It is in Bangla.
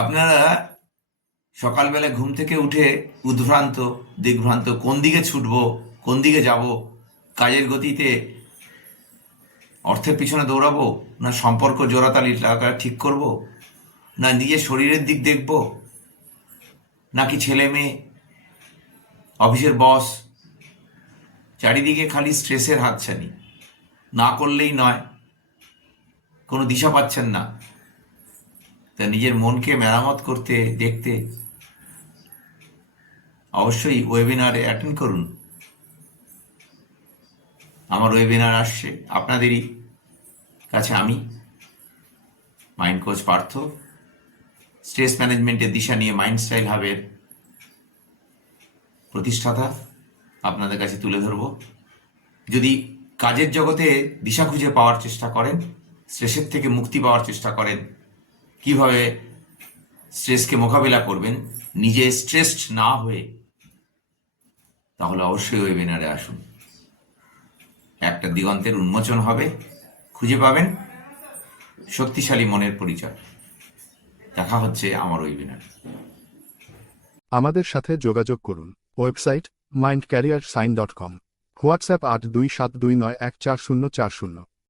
আপনারা সকালবেলা ঘুম থেকে উঠে উদ্ভ্রান্ত, দিগ্ভ্রান্ত, কোন দিকে ছুটবো, কোন দিকে যাব, কাজের গতিতে অর্থের পিছনে দৌড়াবো, না সম্পর্ক জোড়াতালি লাগা ঠিক করব, না নিজের শরীরের দিক দেখব, নাকি ছেলে মেয়ে, অফিসের বস, চারিদিকে খালি স্ট্রেসের হাতছানি, না করলেই নয়, কোনো দিশা পাচ্ছেন না। তা নিজের মনকে মেরামত করতে দেখতে অবশ্যই ওয়েবিনারে অ্যাটেন্ড করুন। আমার ওয়েবিনার আসছে আপনাদেরই কাছে। আমি মাইন্ড কোচ পার্থ, স্ট্রেস ম্যানেজমেন্টের দিশা নিয়ে মাইন্ড স্টাইল হাবের প্রতিষ্ঠাতা, আপনাদের কাছে তুলে ধরব। যদি কাজের জগতে দিশা খুঁজে পাওয়ার চেষ্টা করেন, স্ট্রেসের থেকে মুক্তি পাওয়ার চেষ্টা করেন, কিভাবে স্ট্রেসকে মোকাবিলা করবেন নিজে স্ট্রেসড না হয়ে, তাহলে অবশ্যই ওয়েবিনারে আসুন। একটা দিগন্তের উন্মোচন হবে, খুঁজে পাবেন শক্তিশালী মনের পরিচয়। দেখা হচ্ছে আমার ওয়েবিনার। আমাদের সাথে যোগাযোগ করুন। Website mindcareersign.com, WhatsApp 8272914040।